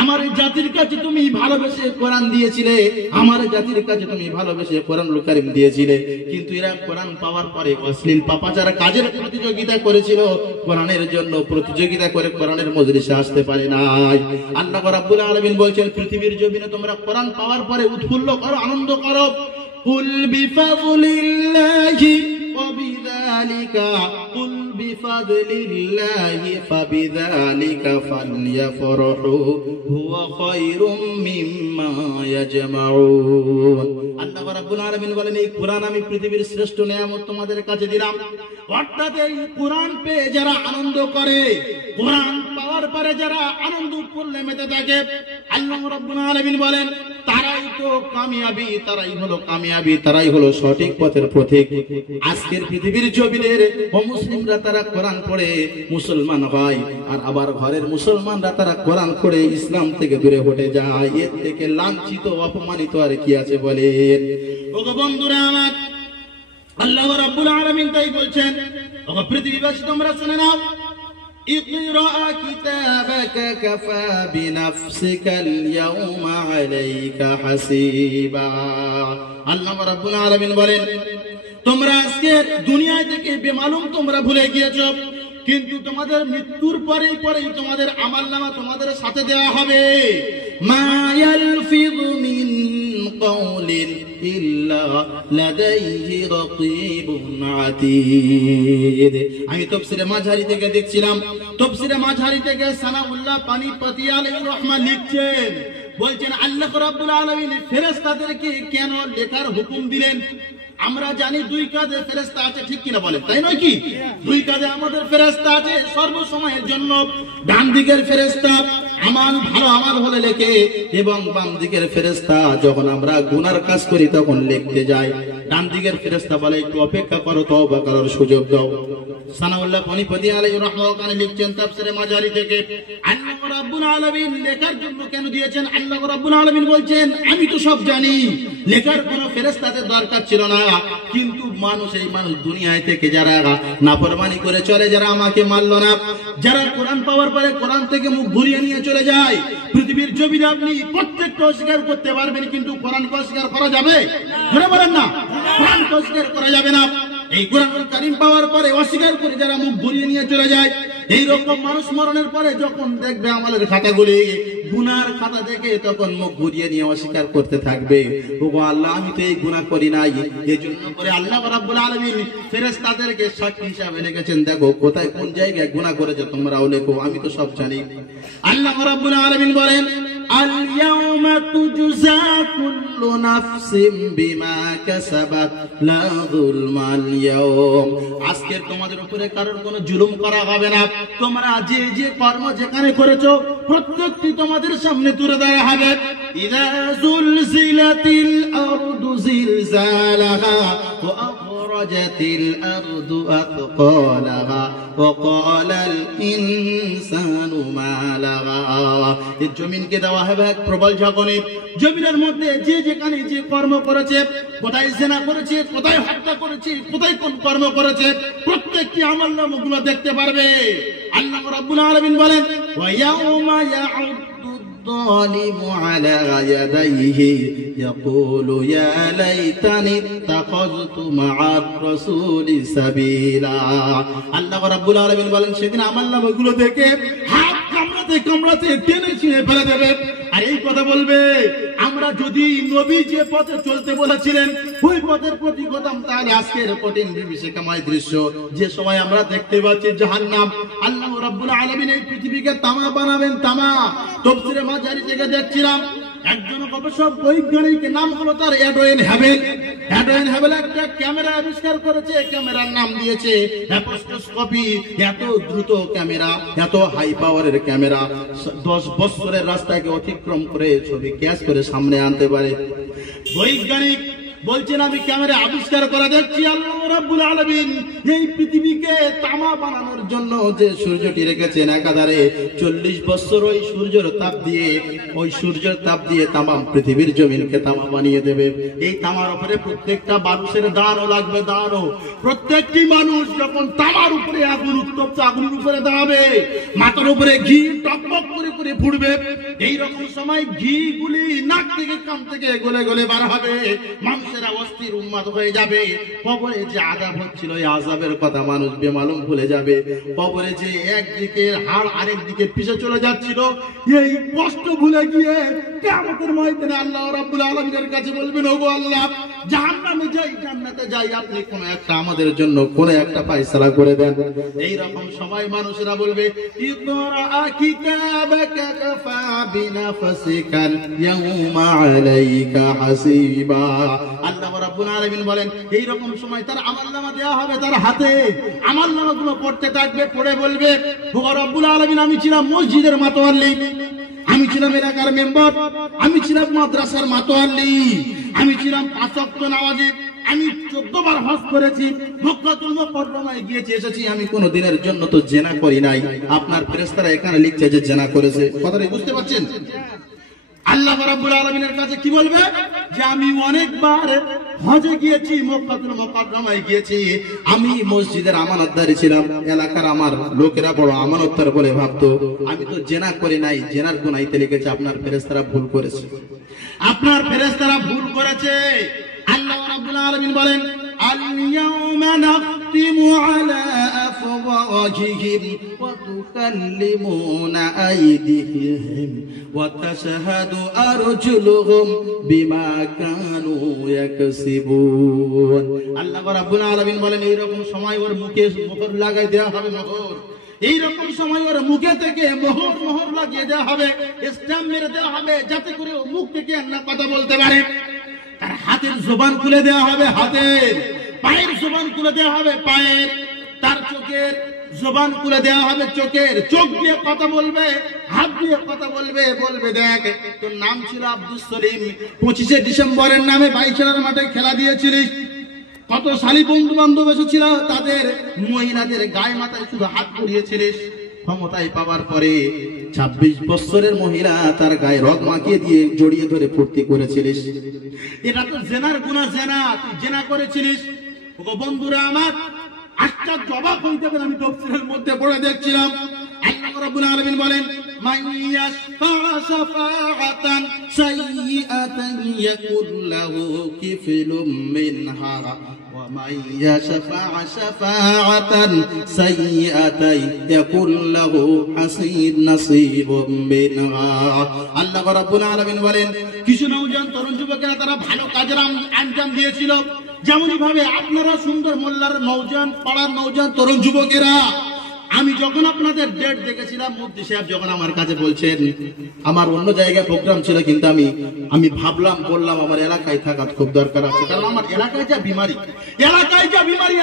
আমার জাতির কাছে তুমি ভালোবেসে কোরআন দিয়েছিলে, আমার জাতির কাছে তুমি ভালোবেসে কোরআনুল কারীম দিয়েছিলে, কিন্তু এরা কোরআন পাওয়ার পরে অশ্লীল পাপাচার কাজের প্রতিযোগিতা করেছিল, কোরআনের জন্য প্রতিযোগিতা করে কোরআনের মজলিসে আসতে পারে নাই। আল্লাহ রাব্বুল আলামিন বলেন পৃথিবীর জমিনে তোমরা কোরআন পাওয়ার পরে উৎফুল্ল করো, আনন্দ করো। কুল বিফাযলিল্লাহি ওয়াবিযালিকা কুল বিফাযলিল্লাহি ফাবিযালিকা ফালইফরাহু হুয়া খায়রুম মিম্মা ইয়াজমাউন। আল্লাহ রাব্বুল আলামিন বলেন এই কোরআন আমি পৃথিবীর শ্রেষ্ঠ নিয়ামত তোমাদের কাছে দিলাম। অর্থাৎ এই কোরআন পেয়ে যারা আনন্দ করে, কোরআন পাওয়ার পরে যারা আনন্দ উৎফুল্লে মেতে থাকে, আল্লাহ রাব্বুল আলামিন বলেন তারাই তো কামিয়াবি, তারাই হলো কামিয়াবি, তারাই হলো সঠিক পথের পথিক। আজকের পৃথিবীর জমিনের অমুসলিমরা তারা কোরআন পড়ে মুসলমান হয়, আর আবার ঘরের মুসলমানরা তারা কোরআন পড়ে ইসলাম থেকে দূরে হটে যায়। এর থেকে লাঞ্ছিত অপমানিত আর কি আছে বলেন? ওগো বন্ধুরা আমার, আল্লাহ রাব্বুল আলামিন তাই বলছেন, ওগো পৃথিবীবাসী তোমরা শুনে নাও, اقرأ كتابك كفى بنفسك اليوم عليك حسيبا। আল্লাহ রাব্বুল আলামিন বলেন তোমরা আজকে দুনিয়া থেকে বেমালুম তোমরা ভুলে গিয়েছো, কিন্তু তোমাদের মৃত্যুর পরেই তোমাদের আমলনামা তোমাদের সাথে দেওয়া হবে। মা ইয়ালফিযু মিন কাওলিন ইল্লা লাদাইহি রাকীবুন আতীদ। আমি তাফসীরে মাঝহারি থেকে দেখছিলাম, তাফসীরে মাঝহারি থেকে সানাউল্লাহ পানিপতি আলাইহির রহমান লিখছেন, বলছেন আল্লাহ রাব্বুল আলামিন ফেরেশতাদেরকে কেন লেখার হুকুম দিলেন? আমরা জানি দুই কাঁধে ফেরেশতা আছে, ঠিক কিনা বলেন? তাই নয় কি? দুই কাঁধে আমাদের ফেরেশতা আছে সর্বসময়ের জন্য। ডান দিকের ফেরেশতা ভালো আমাল হলে লেখে, এবং বাম দিকের ফেরেশতা যখন আমরা গুনার কাজ করি তখন লিখতে যায়। ডান দিকের ফেরেশতা বলে একটু অপেক্ষা করো, তওবা করার সুযোগ দাও। সানাউল্লাহ পানিপতি আলাইহির রহমাতুল্লাহ লিখছেন তাফসীরে মাঝহারি থেকে, আল্লাহ রাব্বুল আলামিন লেখার জন্য কেন দিয়েছেন? আল্লাহ রাব্বুল আলামিন বলছেন আমি তো সব জানি, লেখার কোনো ফেরেশতাদের দরকার ছিল না, কিন্তু মানুষ দুনিয়ায় থেকে যারা নাফরমানি করে চলে, যারা আমাকে মানলো না, যারা কোরআন পাওয়ার পরে কোরআন থেকে মুখ ঘুরিয়ে নিয়ে চলে যায়, পৃথিবীর জমিনে আপনি প্রত্যেকটা অস্বীকার করতে পারবেন, কিন্তু কোরআনকে অস্বীকার করা যাবে? ধরে বলেন না, কোরআনকে অস্বীকার করা যাবে না। এই কোরআনুল কারীম পাওয়ার পরে অস্বীকার করে যারা মুখ ঘুরিয়ে নিয়ে চলে যায়, এইরকম মানুষ মরণের পরে যখন দেখবে আমলের খাতাগুলি, গুনার খাতা দেখে তখন মুখ ঘুরিয়ে নিয়ে অস্বীকার করতে থাকবে, ওগো আল্লাহ আমি তো এই গুনাহ করি নাই। এজন্য করে আল্লাহ রাব্বুল আলামিন ফেরেশতাদেরকে সাক্ষী হিসাবে রেখেছেন, দেখো কোথায় কোন জায়গায় গুনাহ করেছে তোমরাও লেখো, আমি তো সব জানি। আল্লাহ রাব্বুল আলামিন বলেন আল ইয়াউমা তুজজা কুল্লু নাফসিন বিমা কাসাবাত লা যুলমাল ইয়াউম, আজকে তোমাদের উপরে কারোর কোনো জুলুম করা হবে না। তোমরা যে যে কর্ম যেখানে করেছো প্রত্যেকটি তোমাদের সামনে তুলে ধরা হবে। ইযা যুলজিলাতিল আরদু জিলজালাহা ওয়া আখরাজাতিল আরদু আথকালাহা ওয়া ক্বালাল ইনসানু মা লাহা, এই জমিনকে দেওয়া হবে এক প্রবল ঝাঁকুনি। জমিনের মধ্যে যে যেখানে যে কর্ম করেছে, কোথায় জিনা করেছে, কোথায় হত্যা করেছে, কোথায় কোন কর্ম করেছে, প্রত্যেকটি আমলনামাগুলো দেখতে পারবে। আল্লাহ রাব্বুল আলামিন বলেন ওয়া ইয়াউমা ইয়াউদ্দু যালিমু আলা ইয়াদাইহি ইয়াকুলু ইয়া লাইতানি ইত্তাখাযতু মা'আর রাসূলি সাবিলা। আল্লাহ রাব্বুল আলামিন বলেন সেদিন আমলনামাগুলো দেখে হাত কামড়াতে কামড়াতে টেনে ছিঁড়ে ফেলে দেবে। আর এই কথা বলবে, আমরা যদি নবী যে পথে চলতে বলেছিলেন ওই পথের প্রতি কদম, তাহলে আজকের কঠিন বিভীষিকাময় দৃশ্য যে সময় আমরা দেখতে পাচ্ছি জাহান্নাম, আল্লাহ রাব্বুল আলামিন এই পৃথিবীকে তামা বানাবেন, তামা। তাফসীরে মাজারি থেকে দেখছিলাম একজন গবেষক বৈজ্ঞানিক, নাম হলো তার এডওয়েন হ্যাবেল। এডওয়েন হ্যাবেল একটা ক্যামেরা আবিষ্কার করেছে, ক্যামেরার নাম দিয়েছে অ্যাপোস্টোস্কোপি। এত দ্রুত ক্যামেরা, এত হাই পাওয়ারের ক্যামেরা 10 বছরের রাস্তাকে অতিক্রম করে ছবি ক্যাচ করে সামনে আনতে পারে। বৈজ্ঞানিক বলছেন আমি ক্যামেরা আবিষ্কার করা দেখছি আল্লাহ রাব্বুল আলামিন এই পৃথিবীকে তামা বানানোর জন্য যে সূর্যটি রেখেছেন একাধারে 40 বছর ওই সূর্যের তাপ দিয়ে তামাম পৃথিবীর জমিনকে তামা বানিয়ে দেবে। এই তামার উপরে প্রত্যেকটা মানুষের দাঁড়ও লাগবে, দাঁড়ও। প্রত্যেকটি মানুষ যখন তামার উপরে আগুন, উত্তপ্ত আগুনের উপরে দাঁড়াবে, মাথার উপরে ঘি টকবক করে করে ফুটবে, এইরকম সময় ঘি গুলি নাক থেকে কান থেকে গলে গলে বার হবে, মানুষেরা অস্থির উন্মাদ হয়ে যাবে। কবরে যে আযাব হচ্ছিল এই আযাবের কথা মানুষ বেমালুম ভুলে যাবে। কবরে যে একদিকে হাড় আরেক দিকে পিছে চলে যাচ্ছিল, এই কষ্ট ভুলে গিয়ে কিয়ামতের ময়দানে আল্লাহ রাব্বুল আলামিনের কাছে বলবেন ওগো আল্লাহ, জাহান্নামে যাই জান্নাতে যাই, আপনি কোন একটা আমাদের জন্য কোন একটা ফয়সালা করে দেন। এই রকম সময় মানুষেরা বলবে ইকরা কিতাবাকা কাফা বিনাফসিকাল ইয়াউমা আলাইকা হাসিবা। আল্লাহ রাব্বুল আলামিন বলেন এই রকম সময় তার আমলনামা দেওয়া হবে তার হাতে, আমলনামাগুলো পড়তে থাকবে, পড়ে বলবে ওগো রব্বুল আলামিন আমি ছিলাম মসজিদের মাতোয়াল্লি, আমি ছিলাম এলাকার মেম্বার, আমি ছিলাম মাদ্রাসার মাতোয়াল্লি, আমি ছিলাম 5 ওয়াক্ত নামাজি, আমি 14 বার হজ করেছি, মক্কাতুল মুকাররমায় গিয়েছি এসেছি, আমি কোন দিনের জন্য তো জিনা করি নাই। আপনার ফেরেশতারা এখানে লিখছে যে জিনা করেছে, কথাটা বুঝতে পারছেন? আল্লাহ রাব্বুল আলামিনের কাছে কি বলবে যে আমি অনেকবার হজে গিয়েছি, মক্কাতুল মুকাররমায় গিয়েছি, আমি মসজিদের আমানতদারি ছিলাম, এলাকার আমার লোকেরা বড় আমানতদার বলে ভাবতো, আমি তো জিনা করি নাই, জিনার গুনাহতে লিখেছে আপনার ফেরেশতারা ভুল করেছে, আপনার ফেরেশতারা ভুল করেছে। আল্লাহ রাব্বুল আলামিন বলেন আল-ইয়াউমা নাখতিমু আলা আফওয়াহিহিম ওয়া তুকাল্লিমুনা আইদিহিম ওয়া তাশহাদু আরজুলুহুম বিমা কানু ইয়াকসিবুন। আল্লাহ রাব্বুল আলামিন বলেন এই রকম সময় ওর মুখে মোহর লাগাই দেওয়া হবে, মোহর। এই রকম সময় ওর মুখে থেকে মোহর লাগিয়ে দেওয়া হবে, স্ট্যাম্প মেরে দেওয়া হবে, যাতে করে ও মুখ থেকে না কথা বলতে পারে। তার হাতের জবান খুলে দেওয়া হবে, হাতের, পায়ের জবান খুলে দেওয়া হবে, পায়ের, তার চোখের জবান খুলে দেওয়া হবে, চোখের, চোখ দিয়ে কথা বলবে, হাত দিয়ে কথা বলবে, বলবে দেখ তোর নাম ছিল আব্দুল সলিম, 25শে ডিসেম্বরের নামে 22 মাঠে খেলা দিয়েছিলিস, কত শালী বন্ধু বান্ধব এসেছিল, তাদের মহিলাদের গায়ে মাথায় শুধু হাত পরিয়েছিলিস, ক্ষমতায় পাওয়ার পরে 26 বছরের মহিলা তার গায়ে রগ মাখিয়ে দিয়ে জড়িয়ে ধরে ফুর্তি করেছিলিস, এটা তো জেনার গুনাহ, জেনা, তুই জেনা করেছিলিস। ওগো বন্ধুরা আমার, 8টা জবাব হইতে হবে, আমি তাফসীরের মধ্যে পড়ে দেখছিলাম। আল্লাহ রাব্বুল আলামিন বলেন মান ইয়াশফা শাফাআতান সাইয়্যাতান ইয়াকুল লাহু কিফলুম মিনহা ওয়া ومن يشفع شفاعة سيئة يكن له نصيب منها আল্লাহ রাব্বুল আলামিন বলেন কিছু নওজোয়ান তরুণ যুবকেরা তারা ভালো কাজের আঞ্জাম দিয়েছিল যেমনই ভাবে আপনারা সুন্দর মোল্লার নওজোয়ান পাড়ার নওজোয়ান তরুণ যুবকেরা আমি যখন আপনাদের ডেট দেখেছিলাম মুফতি সাহেব যখন আমার কাছে বলছেন আমার অন্য জায়গায় প্রোগ্রাম ছিল কিন্তু আমি ভাবলাম বললাম আমার এলাকায় থাকা খুব দরকার আছে কারণ আমার এলাকায় যা বিমারি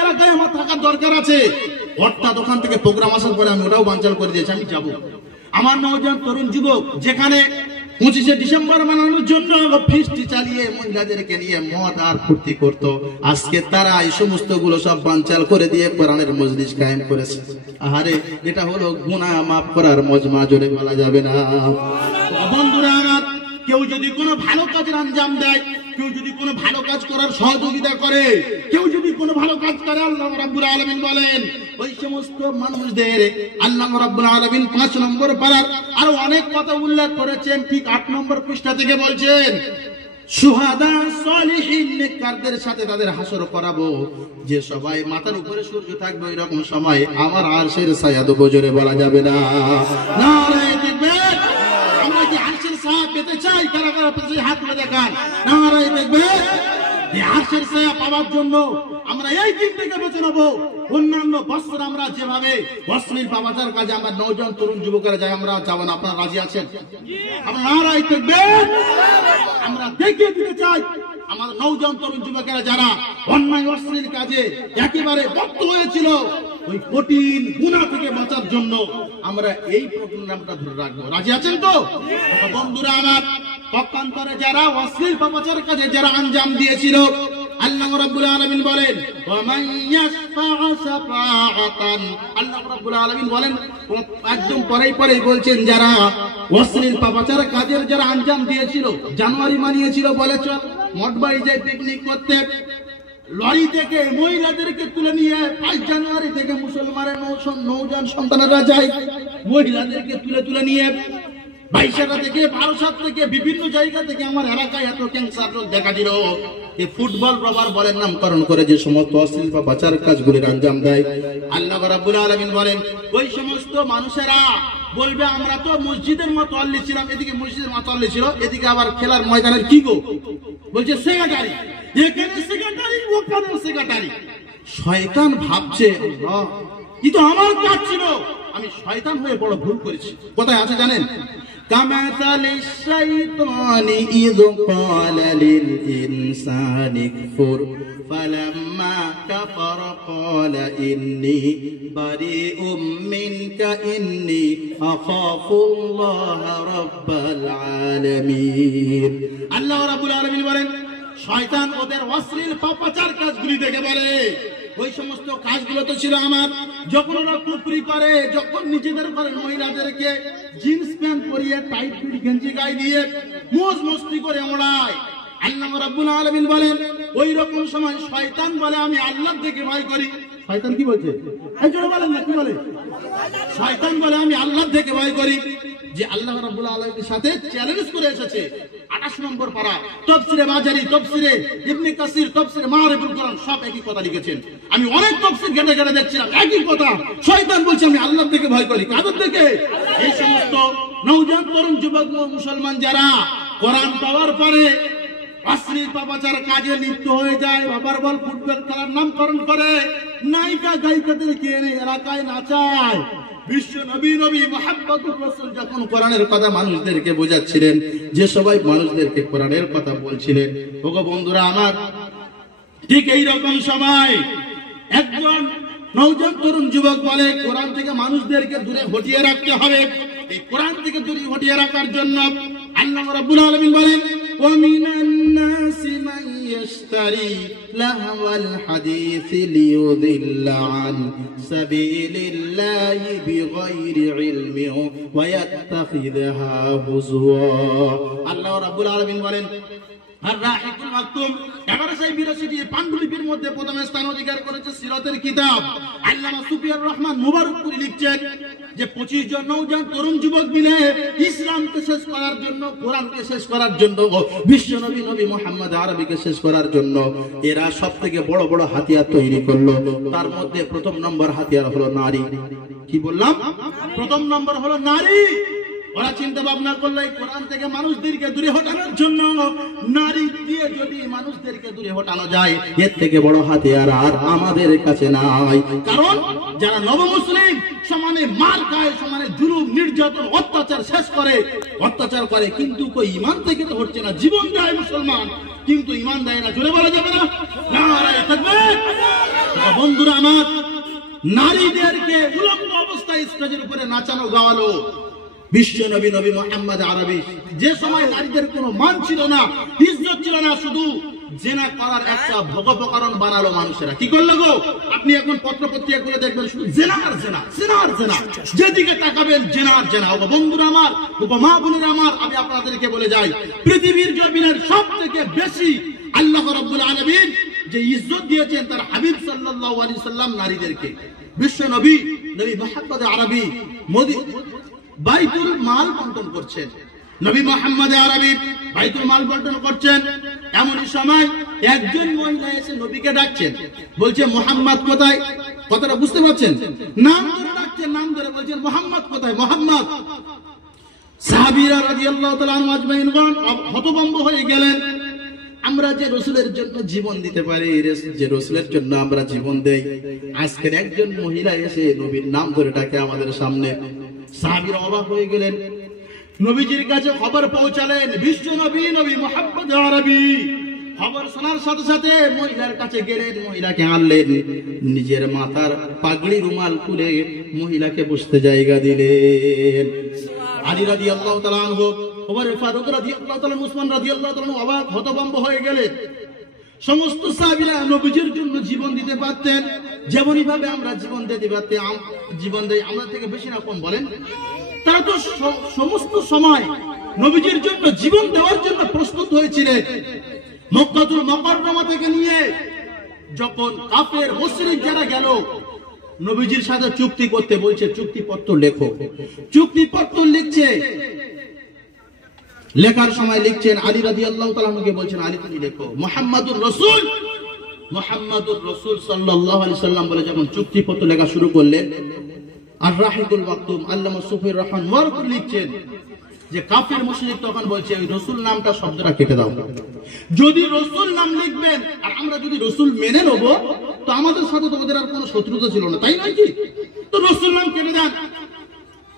এলাকায় আমার থাকার দরকার আছে অর্থাৎ ওখান থেকে প্রোগ্রাম আসার পরে আমি ওটাও বানচাল করে দিয়েছি আমি যাব আমার নওজোয়ান তরুণ যুবক যেখানে 25শে ডিসেম্বর মানানোর জন্য ফিস্টি চালিয়ে মহিলাদেরকে নিয়ে মদ আর ফুর্তি করতো আজকে তারা এই সমস্ত গুলো সব বানচাল করে দিয়ে কোরআনের মজলিস কায়েম করেছে আহারে এটা হলো গুনাহ মাফ করার মজমা জোরে বলা যাবে না বন্ধুরা আমার কেউ যদি কোনো ভালো কাজের আঞ্জাম দেয় কেউ যদি কোনো ভালো কাজ করার সহযোগিতা করে কেউ যদি কোনো ভালো কাজ করে আল্লাহ রাব্বুল আলামিন বলেন ওই সমস্ত মানুষদের আল্লাহ রাব্বুল আলামিন 5 নম্বর পারার আরো অনেক কথা উল্লেখ করেছেন ঠিক 8 নম্বর পৃষ্ঠা থেকে বলছেন শুহাদা সালিহিন নেককারদের সাথে তাদের হাসর করাবো যে সবাই মাথার উপরে সূর্য থাকবে এরকম সময় আমার আরশের ছায়া দেবো জোরে বলা যাবে না নারায়ে তাকবীর আমরা কি আরশের ছায়া পেতে চাই কারা কারা পেতে হাত তুলে দেখান নারায়ে তাকবীর এই আরশের ছায়া পাওয়ার জন্য আমরা এই দিন থেকে বেঁচে নেব অন্যান্য বছর আমরা যেভাবে অশ্লীল পাপাচার কাজে আমরা নওজোয়ান তরুণ যুবকেরা যাই আমরা যাব না আপনারা রাজি আছেন আমরা নারায়ে তাকবীর আমরা দেখিয়ে দিতে চাই আমাদের নওজোয়ান তরুণ যুবকেরা যারা অন্যায় অশ্লীল কাজে একেবারে দগ্ধ হয়েছিল ওই কঠিন গুনাহ থেকে বাঁচার জন্য আমরা এই প্রোগ্রামটা ধরে রাখবো রাজি আছেন তো বন্ধুরা আমার পক্ষান্তরে যারা অশ্লীল পাপাচার কাজে যারা আঞ্জাম দিয়েছিল আল্লাহ রাব্বুল আলামিন বলেন ওয়ামান ইয়াশফা শাফাআতান আল্লাহ রাব্বুল আলামিন বলেন একদম পরেই বলছেন যারা অশ্লীল পাপাচার কাজের যারা আঞ্জাম দিয়েছিল জানুয়ারি মানিয়েছিল বলে চল মঠবাড়ি যায় পিকনিক করতে লরি থেকে মহিলাদেরকে তুলে নিয়ে 5 জানুয়ারি থেকে মুসলমানের নওজোয়ান সন্তানেরা যায় মহিলাদেরকে তুলে নিয়ে বাইশাখা থেকে বারোসাত থেকে বিভিন্ন জায়গা থেকে আমার এলাকায় এত ক্যান্সার রোগ দেখা দিল এই ফুটবল রবার বলেন নামকরণ করে যে সমস্ত অশ্লীল বা বাচার কাজগুলির আঞ্জাম দেয় আল্লাহ রাব্বুল আলামিন বলেন ওই সমস্ত মানুষেরা বলবে আমরা তো মসজিদের মাতোয়াল্লি ছিলাম এদিকে মসজিদের মাতোয়াল্লি ছিল এদিকে আবার খেলার ময়দানের কি গো বলছে সেক্রেটারি এখানে সেক্রেটারি ওখানে সেক্রেটারি শয়তান ভাবছে আল্লাহ কি তো আমার কাজ ছিল আমি শয়তান হয়ে বড় ভুল করেছি কোথায় আছে জানেন كمثل الشيطان إذ قال للإنسان اكفر فلما كفر قال إني بريء منك إني أخاف الله رب العالمين الله رب العالمين বলেন শয়তান ওদের অশ্লীল পাপাচার কাজগুলি দেখে বলে ওই সমস্ত কাজগুলো তো ছিল আমার যখন ওরা কুফরি করে যখন নিজেদের ঘরের মহিলাদেরকে জিন্স প্যান্ট পরিয়ে টাইট ফিট গেঞ্জি গায়ে দিয়ে মোজ মস্তি করে ওড়ায় আল্লাহ রাব্বুল আলামিন বলেন ওই রকম সময় শয়তান বলে আমি আল্লাহর থেকে ভয় করি শয়তান কি বলছে এই জন্য বলেন না কি বলে শয়তান বলে আমি আল্লাহর থেকে ভয় করি যে আল্লাহ রাব্বুল আলামিনের সাথে চ্যালেঞ্জ করে এসেছে 28 নম্বর পারা তাফসিরে মাজারি তাফসিরে ইবনে কাসির তাফসিরে মারিফুল কোরআন সব একই কথা লিখেছেন আমি অনেক তাফসির ঘেটে দেখছিলাম একই কথা শয়তান বলছে আমি আল্লাহর থেকে ভয় করি কাদের থেকে এই সমস্ত নওজোয়ান তরুণ যুবক মুসলমান যারা কোরআন পাওয়ার পরে অশ্লীল পাপাচার কাজে লিপ্ত হয়ে যায় বাবার বল ফুটবল খেলার নামকরণ করে নায়িকা গায়িকাদেরকে এনে এলাকায় নাচায় বিশ্ব নবী মুহাম্মদুর রাসূল যখন কোরআনের কথা মানুষদেরকে বোঝাচ্ছিলেন যে সবাই মানুষদেরকে কোরআনের কথা বলছিলেন ওগো বন্ধুরা আমার ঠিক এই রকম সময় একজন নওজোয়ান তরুণ যুবক বলে কোরআন থেকে মানুষদেরকে দূরে হটিয়ে রাখতে হবে এই কোরআন থেকে দূরে হটিয়ে রাখার জন্য আল্লাহ রাব্বুল আলামিন বলেন ومن الناس من يشتري لهو الحديث ليضل عن سبيل الله بغير علم ويتخذها هزوا الله رب العالمين বলেন আর রাহিকুল মাকতুম 1182টি পান্ডুলিপির মধ্যে প্রথম স্থান অধিকার করেছে সিরাতের কিতাব। আল্লামা সুফিয়ার রহমান মুবারকপুরি লিখছেন যে 25 জন নওজোয়ান তরুণ যুবক মিলে ইসলামকে শেষ করার জন্য, কোরআনকে শেষ করার জন্য, বিশ্ব নবী নবী মুহাম্মদ আরবিকে শেষ করার জন্য এরা সবথেকে বড় বড় হাতিয়ার তৈরি করলো। তার মধ্যে প্রথম নম্বর হাতিয়ার হলো নারী। কি বললাম? প্রথম নম্বর হলো নারী। ওরা চিন্তা ভাবনা করলো এই কোরআন থেকে মানুষদেরকে দূরে হটানোর জন্য নারী দিয়ে যদি মানুষদেরকে দূরে হটানো যায়, এর থেকে বড় হাতিয়ার আর আমাদের কাছে নাই। কারণ যারা নবমুসলিম সমানে মার খায়, সমানে জুলুম নির্যাতন অত্যাচার শেষ করে, অত্যাচার করে, কিন্তু কই ইমান থেকে তো হচ্ছে না। জীবন দেয় মুসলমান কিন্তু ইমান দেয় না। জোরে বলা যাবে না? নারায়ে তাকবীর। বন্ধুরা আমার, নারীদেরকে উলঙ্গ অবস্থায় স্টেজের উপরে নাচানো গাওয়ালো বিশ্ব নবী নবী মুহাম্মদ আরবি। যে সময় নারীদের কোনো মান ছিল না, ইজ্জত ছিল না, শুধু জেনা করার একটা ভোগোপকরণ বানালো মানুষেরা। কি করলো গো? আপনি এখন পত্র পত্রিকা করে দেখবেন শুধু জেনা আর জেনা, জেনা আর জেনা, যেদিকে তাকাবেন জেনা আর জেনা। ও বন্ধুরা আমার, ও মা বোনেরা আমার, আমি আপনাদেরকে বলে যাই, পৃথিবীর জমিনের সবথেকে বেশি আল্লাহ রাব্বুল আলামিন যে ইজ্জত দিয়েছেন তার হাবিব সাল্লাল্লাহু আলাইহি সাল্লাম নারীদেরকে। বিশ্ব নবী নবী মুহাম্মদ আরবি বাইতুল মাল বন্টন করছেন। নবী মুহাম্মদ আরবি বাইতুল মাল বন্টন করছেন। এমনই সময় একজন মহিলা এসে নবীকে ডাকছেন, বলছে মুহাম্মদ কোথায়? কথাটা বুঝতে পারছেন? নাম ধরে ডাকছেন, নাম ধরে বলছেন মুহাম্মদ কোথায়, মুহাম্মদ। সাহাবীরা রাদিয়াল্লাহু তাআলা আনহুম আজমাইনগণ হতভম্ব হয়ে গেলেন। আমরা যে রাসূলের জন্য জীবন দিতে পারি, যে রাসূলের জন্য আমরা জীবন দেই, আজকের একজন মহিলা এসে নবীর নাম ধরে ডাকে আমাদের সামনে। সাহাবীরা অবাক হয়ে গেলেন, নবীজির কাছে খবর পৌঁছালেন। বিশ্ব নবী নবী মুহাম্মদ আরবি খবর শোনার সাথে সাথে মহিলার কাছে গেলেন, মহিলাকে আনলেন, নিজের মাথার পাগড়ি রুমাল খুলে মহিলাকে বসতে জায়গা দিলেন। আলী রাদিয়াল্লাহু তাআলা আনহু, ওমর ফারুক রাদিয়াল্লাহু তাআলা, উসমান রাদিয়াল্লাহু তাআলা অবাক হতভম্ব হয়ে গেলেন। সমস্ত সাহাবীরা নবীজির জন্য জীবন দিতে পারতেন, যেমনই ভাবে আমরা জীবন দিতে পারতাম। জীবন দেই আমরা থেকে বেশি না কম বলেন? তারা তো সমস্ত সময় নবীজির জন্য জীবন দেওয়ার জন্য প্রস্তুত হয়েছিলেন। মক্কাতুল মুকাররমা থেকে নিয়ে যখন কাফের মুশরিক যারা গেল নবীজির সাথে চুক্তি করতে, বলছে চুক্তিপত্র লেখো। চুক্তিপত্র লিখছে, লেখার সময় লিখছেন আলী রাদিয়াল্লাহু তাআলা আনহুকে বলছেন, আলী তুমি লেখো মুহাম্মাদুর রাসূল, মুহাম্মাদুর রাসূল সাল্লাল্লাহু আলাইহি সাল্লাম বলে যখন চুক্তিপত্র লেখা শুরু করলেন, আর রাহিকুল মাকতুম আল্লামা সুফিয়ার রহমান মুবারকপুরি লিখছেন যে কাফের মুশরিক তখন বলছে ওই রাসূল নামটা শব্দটা কেটে দাও। যদি রাসূল নাম লিখবেন আর আমরা যদি রাসূল মেনে নেব, তো আমাদের সাথে তোমাদের আর কোনো শত্রুতা ছিল না, তাই নয় কি? তো রাসূল নাম কেটে দেন।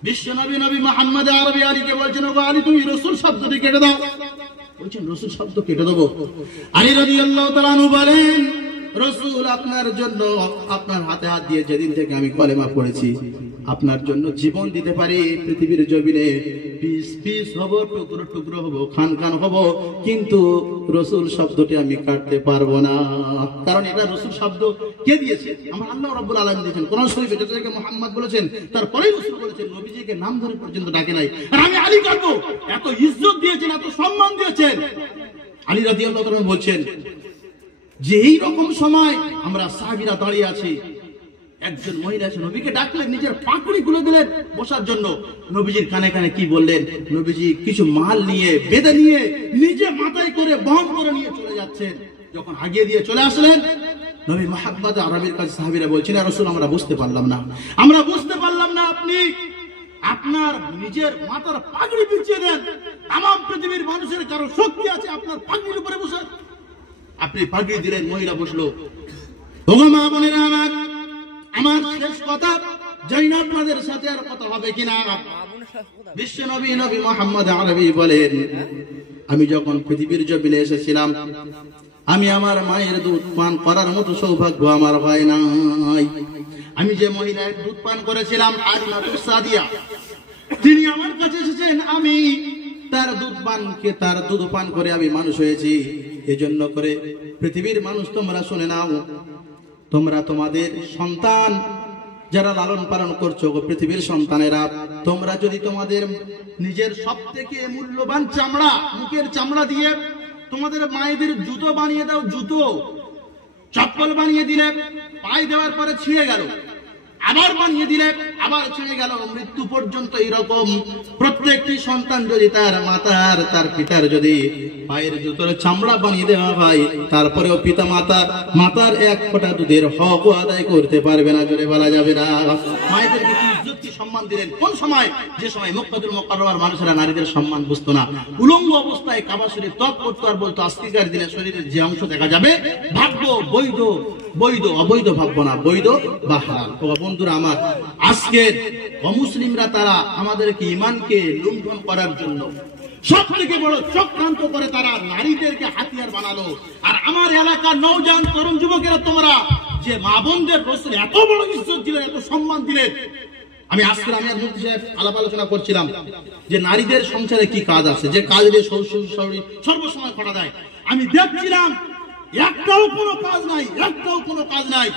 বিশ্ব নবী নবী মুহাম্মদ আরবি আলীকে বলছেন, ও আলী তুমি রাসূল শব্দটি কেটে দাও। বলছেন রাসূল শব্দ কেটে দেব। আলী রাদিয়াল্লাহু তাআলা আনহু বলেন, রাসূল আপনার জন্য, আপনার হাতে হাত দিয়ে যেদিন থেকে আমি কলেমা পড়েছি, আপনার জন্য জীবন দিতে পারি। পৃথিবীর জমিনে পিস পিস হব, টুকরো টুকরো হব, খান খান হব, কিন্তু রাসূল শব্দটি আমি কাটতে পারবো না। কারণ এটা রাসূল শব্দ কে দিয়েছে? আমার আল্লাহ রাব্বুল আলামিন দিয়েছেন। কোরআন শরীফে যেটাকে মুহাম্মদ বলেছেন, তারপরেই রাসূল বলেছেন, নবীজিকে নাম ধরে পর্যন্ত ডাকে নাই। আর আমি আলী কাটবো, এত ইজ্জত দিয়েছেন, এত সম্মান দিয়েছেন। আলী রাদিয়াল্লাহু তাআলা বলছেন যে এই রকম সময় আমরা সাহাবীরা দাঁড়িয়ে আছি, একজন মহিলা এসে নবীকে ডাকলেন, নিজের পাগড়ি খুলে দিলেন বসার জন্য। নবীজির কানে কানে কি বললেন? নবীজি কিছু মাল নিয়ে, বেঁধে নিয়ে, নিজে মাথায় করে বহন করে নিয়ে চলে যাচ্ছেন। যখন আগিয়ে দিয়ে চলে আসলেন, নবী মুহাম্মদ আরবির কাছে সাহাবীরা বলছেন, ইয়া রাসূল আমরা বুঝতে পারলাম না, আমরা বুঝতে পারলাম না, আপনি আপনার নিজের মাথার পাগড়ি বিছিয়ে দেন। তামাম পৃথিবীর মানুষের কারো শক্তি আছে আপনার পাগড়ির উপরে বসে? আপনি পাগড়ি দিলেন, মহিলা বসলো। ওগো মা বোনেরা আমার, আমার শেষ কথা, জানি না আপনাদের সাথে আর কথা হবে কিনা। বিশ্ব নবী নবী মুহাম্মদ আরবি বলেন, আমি যখন পৃথিবীর জমিনে এসেছিলাম, আমি আমার মায়ের দুধ পান করার মতো সৌভাগ্য আমার হয় নাই। আমি যে মহিলার দুধ পান করেছিলাম, হালিমাতুস সাদিয়া, তিনি আমার কাছে এসেছেন, আমি তার দুধ পান করে আমি মানুষ হয়েছি। এজন্য করে পৃথিবীর মানুষ তোমরা শুনে নাও, তোমরা তোমাদের সন্তান যারা লালন পালন করছো, পৃথিবীর সন্তানেরা, তোমরা যদি তোমাদের নিজের সবথেকে মূল্যবান চামড়া, মুখের চামড়া দিয়ে তোমাদের মায়েদের জুতো বানিয়ে দাও, জুতো চপ্পল বানিয়ে দিলে পায়ে দেওয়ার পরে ছিঁড়ে গেল, আবার বানিয়ে দিলে আবার ছিঁড়ে গেল, মৃত্যু পর্যন্ত এরকম প্রত্যেকটি সন্তান যদি তার মাতার তার পিতার যদি পায়ের জুতোর চামড়া বানিয়ে দেওয়া হয়, তারপরেও পিতা মাতার এক ফোঁটা দুধের হক আদায় করতে পারবে না, জোরে বলা যাবে না। মায়েদেরকে কি ইজ্জত কি সম্মান দিলেন? কোন সময়? যে সময় মক্কাতুল মুকাররমার মানুষেরা নারীদের সম্মান বুঝতো না, উলঙ্গ অবস্থায় কাবা শরীফ তপ করতো আর বলতো আজকের দিনে শরীরের যে অংশ দেখা যাবে ভাববো বৈধ, বৈধ অবৈধ ভাববো না, বৈধ বা হারাম। বন্ধুরা আমার, আজকের অমুসলিমরা তারা আমাদেরকে ঈমানকে লুণ্ঠন করার জন্য সব থেকে বড় চক্রান্ত করে তারা নারীদেরকে হাতিয়ার বানালো। আর আমার এলাকার নওজোয়ান তরুণ যুবকেরা, তোমরা যে মা বোনদের রসুল এত বড় ইজ্জত দিলেন, এত সম্মান দিলেন, আমি আজকে আমি আর মুফতি সাহেব আলাপ আলোচনা করছিলাম যে নারীদের সংসারে কি কাজ আছে, যে কাজ দিয়ে সর্বসময় করা যায়। আমি দেখছিলাম একটাও কোনো কাজ নাই, একটাও কোনো কাজ নাই।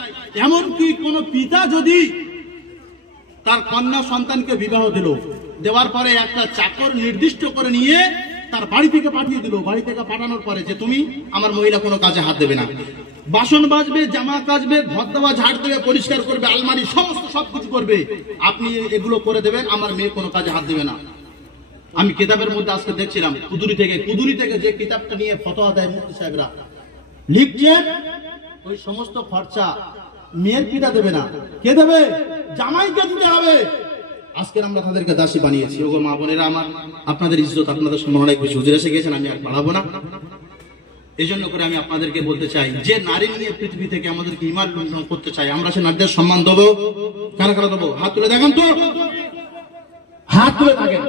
এমনকি কোন পিতা যদি তার কন্যা সন্তানকে বিবাহ দিল, দেওয়ার পরে একটা চাকর নির্দিষ্ট করে নিয়ে তার বাড়ি থেকে পাঠিয়ে দিল, বাড়ি থেকে পাঠানোর পরে যে তুমি আমার মহিলা কোনো কাজে হাত দেবে না, বাসন বাজবে, জামা কাচবে, ঘর দেওয়া, ঝাড় দেবে, পরিষ্কার করবে, আলমারি সমস্ত সবকিছু করবে, আপনি এগুলো করে দেবেন, আমার মেয়ে কোনো কাজে হাত দেবে না। আমি কিতাবের মধ্যে আজকে দেখছিলাম কুদুরি থেকে যে কিতাবটা নিয়ে ফতোয়া দেয় মুফতি সাহেবরা, লিখছেন ওই সমস্ত খরচা মেয়ের পিতা দেবে না, কে দেবে? জামাইকে দিতে হবে। আজকে আমরা তাদেরকে দাসী বানিয়েছি। ওগো মা বোনেরা আমার, আপনাদের ইজ্জত আপনাদের সম্মান অনেক বেশি হুজুর এসে গেছেন, আমি আর বাড়াবো না। এই জন্য করে আমি আপনাদেরকে বলতে চাই, যে নারী নিয়ে পৃথিবী থেকে আমাদেরকে ঈমান লুণ্ঠন করতে চাই, আমরা সে নারীদের সম্মান দেবো। কারা কারা দেবো? হাত তুলে দেখেন তো, হাত তুলে থাকেন।